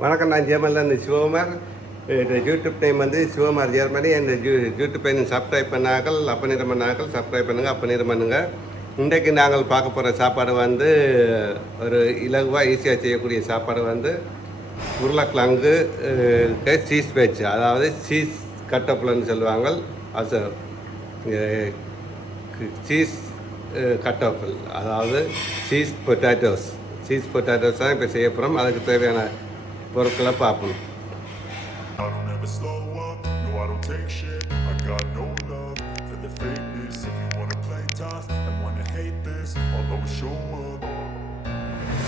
வணக்கம், நான் ஜெர்மனிலேருந்து Sivakumar. YouTube name வந்து சிவகுமார் ஜெர்மனி. அந்த யூடியூப் நேம் சப்ஸ்கிரைப் பண்ணார்கள், அப்போ நேரம் பண்ணார்கள், சப்ஸ்கிரைப் பண்ணுங்கள், அப்போ நேரம் பண்ணுங்கள். இன்றைக்கு நாங்கள் பார்க்க போகிற சாப்பாடு வந்து ஒரு இலகுவாக ஈஸியாக செய்யக்கூடிய சாப்பாடு வந்து உருளைக்கிழங்கு சீஸ் வெஜ், அதாவது சீஸ் கட்டப்புலன்னு சொல்லுவாங்க. அது சீஸ் கட்டப்பிள், அதாவது சீஸ் பொட்டாட்டோஸ் தான் இப்போ செய்ய போகிறோம். அதுக்கு தேவையான பொருட்களை பார்ப்போம்.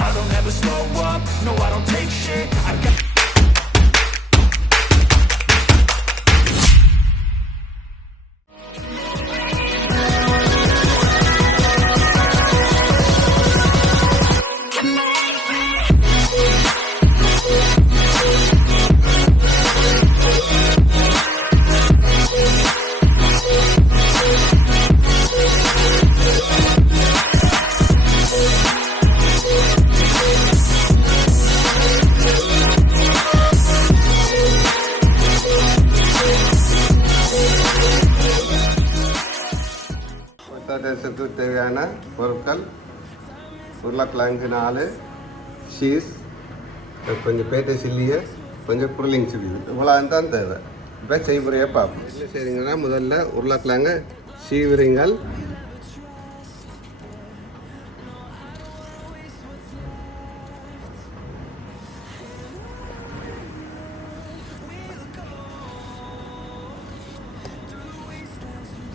I don't ever slow up, no I don't take shit. I got பொட்டாட்டோஸுக்கு தேவையான பொருட்கள்: உருளைக்கிழங்கு 4, சீஸ், கொஞ்சம் பேட்டை சில்லியை, கொஞ்சம் புருளிங் சில்லி, இவ்வளோ தான் தேவை. இப்போ செய்முறையாக பார்ப்போம். என்ன செய்கிறீங்கன்னா, முதல்ல உருளைக்கிழங்கு சீவிரிங்கள்.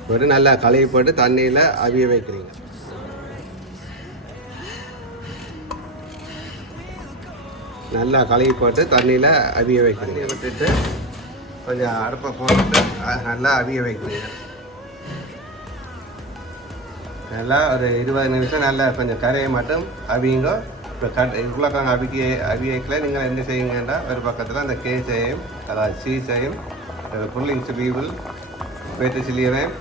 போட்டு நல்லா கழுவி போட்டு தண்ணியில் அவிய வைக்கிறீங்க. நல்லா கழுவி போட்டு தண்ணியில் அவிய வைக்கிறீங்க. விட்டுட்டு கொஞ்சம் அடுப்பை போட்டுட்டு நல்லா அவிய வைக்கிறீங்க. நல்லா ஒரு 20 நிமிஷம் நல்லா கொஞ்சம் கரையை மட்டும் அவியுங்க. இப்போ உருளைக்கிழங்கு அவியக்கில் நீங்கள் என்ன செய்யுங்கன்னா, ஒரு பக்கத்தில் அந்த கேஸையும், அதாவது சீஸையும், புல்லிங் சில்லியும், பேட்டு சில்லியனையும்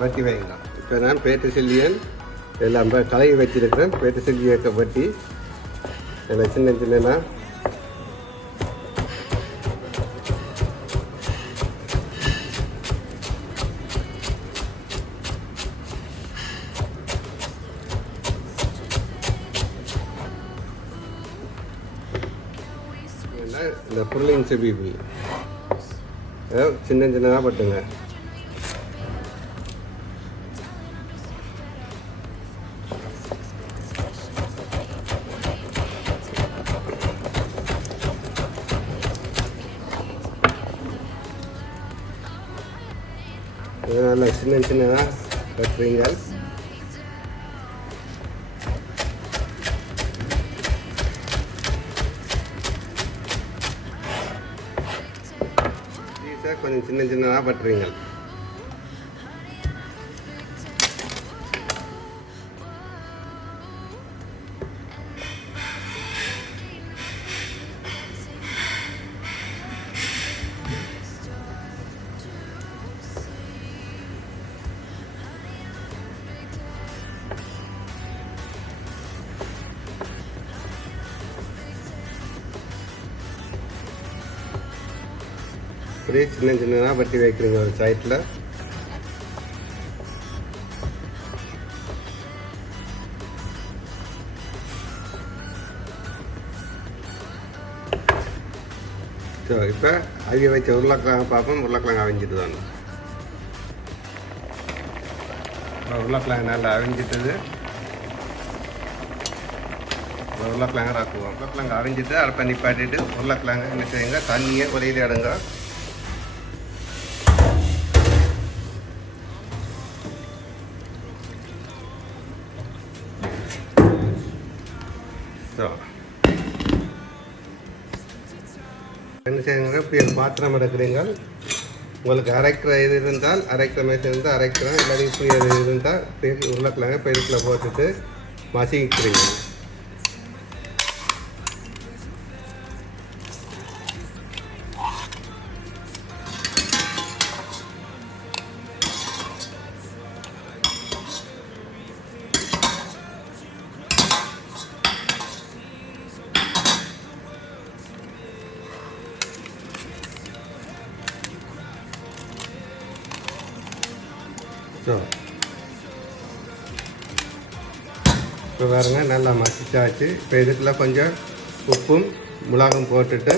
வட்டி வைங்க. இப்போ நான் பேட்டு சில்லியன் எல்லாம் கலகி வச்சிருக்கிறேன். பேட்டு சில்லியை வட்டி எல்லாம் சின்ன சின்னனா இந்த புல்லிங் சில்லி சின்ன சின்னதாக பட்டுங்க. நல்லா சின்ன சின்னதாக கட்டுறீங்க. கொஞ்சம் சின்ன சின்னதாக பட்டுறீங்க. அப்படியே சின்ன சின்னதாக வட்டி வைக்கிறீங்க ஒரு சைட்டில். ஸோ இப்போ அவிய வச்ச உருளைக்கிழங்கு பார்ப்போம். உருளைக்கிழங்கு அவிஞ்சிட்டு தானே. உருளைக்கிழங்கு நல்லா அவிஞ்சிட்டது. உருளைக்கிழங்கு ராக்குவோம். உருளைக்கிழங்கு அவிஞ்சிட்டு அடுப்பை நிப்பாட்டிட்டு உருளைக்கிழங்கு என்ன செய்யுங்க, தண்ணியை ஒலையில் எடுங்க. ஸோ என்ன செய்யுங்க, இப்படி பாத்திரம் எடுக்கிறீங்க. உங்களுக்கு அரைக்கிற இது இருந்தால் அரைக்கிற மாதிரி இருந்தால் அரைக்கிறேன், இல்லாட்டி இப்படி இருந்தால் உருளைக்கிழங்கு பெருக்கில் போட்டுட்டு மசிக்கிறீங்க. ஸோ இப்போ பாருங்க நல்லா மசிச்சாச்சு. இப்போ இதுக்குள்ள கொஞ்சம் உப்பும் மிளகும் போட்டுட்டு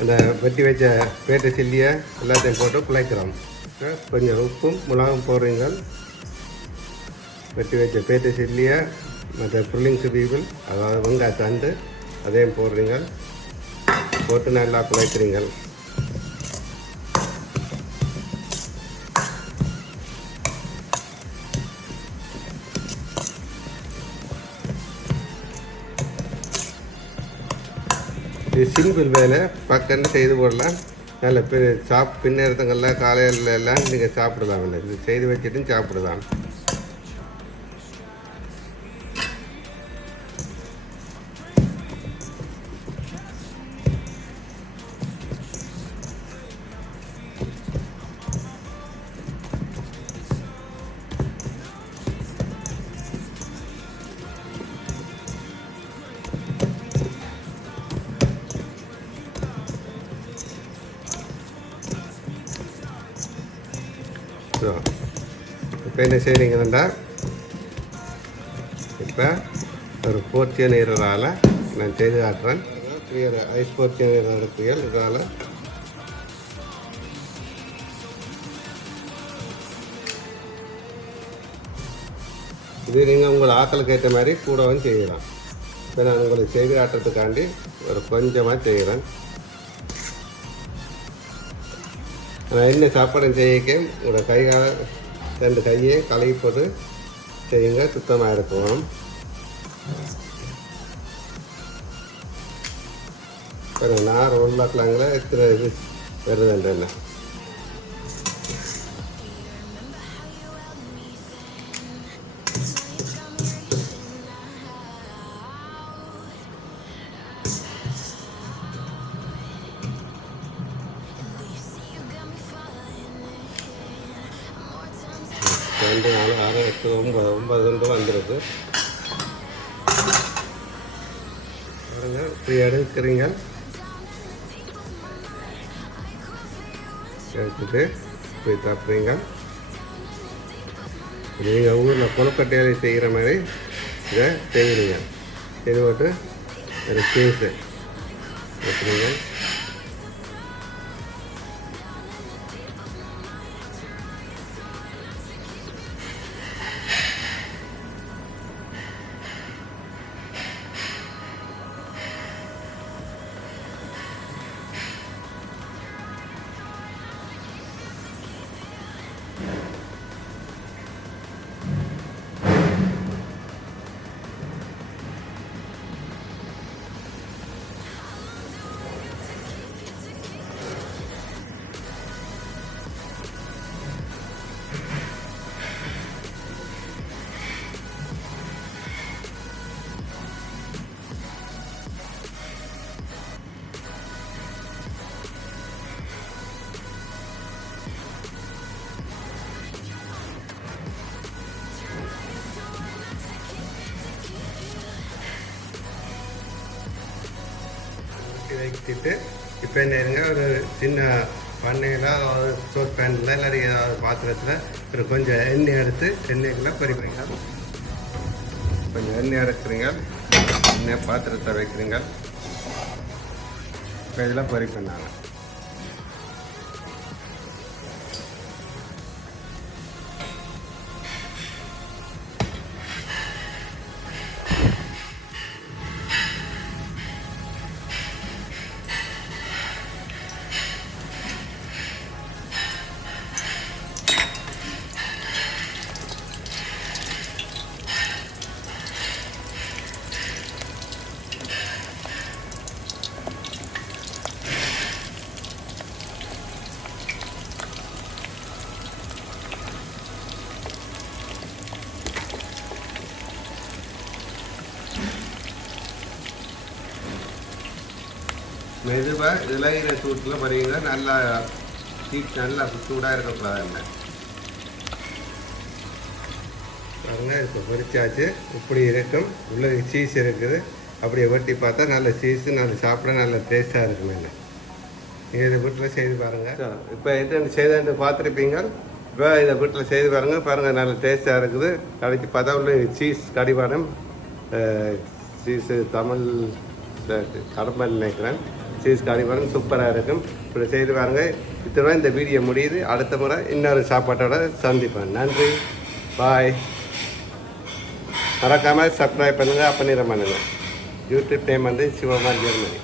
அந்த வெட்டி வச்ச பேட்டை சில்லியை எல்லாத்தையும் போட்டு குழைக்கிறோம். கொஞ்சம் உப்பும் மிளகும் போடுறீங்க. வெட்டி வச்ச பேட்டை சில்லியை மற்ற புல்லிங்ஸ் பீபிள் அதாவது வெங்காயத்தண்டு அதையும் போடுறீங்க. போட்டு நல்லா குழைக்கிறீங்க. இது சிம்பிள் வேலை, பக்கன்னு செய்து போடலாம். நல்ல பின்னேரத்துங்கள்லாம் காலையில் எல்லாம் நீங்கள் சாப்பிடலாம். இல்லை இது செய்து வச்சுட்டும் சாப்பிடலாம். ஸோ இப்போ என்ன செய்கிறீங்கன்னா இப்போ ஒரு போர்ச்சியன் நீரால் நான் செய்து காட்டுறேன். ஐஸ் போர்ச்சியன் நீர் புயல் இதால் இது நீங்கள் உங்கள் ஆக்களுக்கு ஏற்ற மாதிரி கூடவும் செய்யலாம். இப்போ நான் உங்களுக்கு செய்து காட்டுறதுக்காண்டி ஒரு கொஞ்சமாக செய்கிறேன். நான் என்ன சாப்பாடு செய்யிக்க உங்களோட கைகால 2 கையை கழுவி போட்டு செய்யுங்க, சுத்தமாக இருக்கும். இப்போ நான் ரோல் ஆக்கலாங்களா எத்தனை இது வருதுன்ற என்ன ரெண்டு 4 6 8 9 9 வந்துடுது. இப்படி எடுக்கிறீங்க. எடுத்துட்டு போய் சாப்பிட்றீங்க. நீங்கள் ஊரில் கொழுக்கட்டையில் செய்கிற மாதிரி இதை செய்கிறீங்க. இது போட்டு ஒரு சீஸு வைக்கிறீங்க. வைக்கிட்டு இப்போ என்ன இருங்க ஒரு சின்ன பண்ணையில் அதாவது சோஸ் பேனில் இல்லாட்டி ஏதாவது பாத்திரத்தில் ஒரு கொஞ்சம் எண்ணெய் எடுத்து எண்ணெய்க்குள்ளே பொரிப்பீங்க. கொஞ்சம் எண்ணெய் எடுக்கிறீங்க, எண்ணெய் பாத்திரத்தை வைக்கிறீங்க. இப்போ இதில் பொரிப்பேன் நான். மெதுவாக இதில் சூட்டில் பறிங்க. நல்லா ஹீட் நல்லா சூடாக இருக்கக்கூடாது. எண்ணெய் பாருங்க, இப்போ பொரிச்சாச்சு. இப்படி இருக்கும். உள்ள சீஸ் இருக்குது. அப்படியே வெட்டி பார்த்தா நல்ல சீஸு நல்ல சாப்பிட நல்ல டேஸ்ட்டாக இருக்கும். எண்ணெய் நீங்கள் இதை வீட்டில் செய்து பாருங்கள். இப்போ எது செய்து பார்த்துருப்பீங்க. இப்போ இதை வீட்டில் செய்து பாருங்கள் நல்ல டேஸ்ட்டாக இருக்குது. கடைக்கு பார்த்தா உள்ள சீஸ் கடிவானம், சீஸு தமிழ் கடம்பல் நினைக்கிறேன். சீஸ் கடிவானம் சூப்பராக இருக்கும். இப்படி செய்து பாருங்கள். இத்தனை இந்த வீடியோ முடியுது. அடுத்த முறை இன்னொரு சாப்பாட்டோட சந்திப்பேன். நன்றி, பாய். மறக்காமல் சப்ஸ்கிரைப் பண்ணுங்கள், அப்போ பண்ணுங்கள். யூடியூப் நேம் வந்து சிவகுமார் ஜெர்மனி.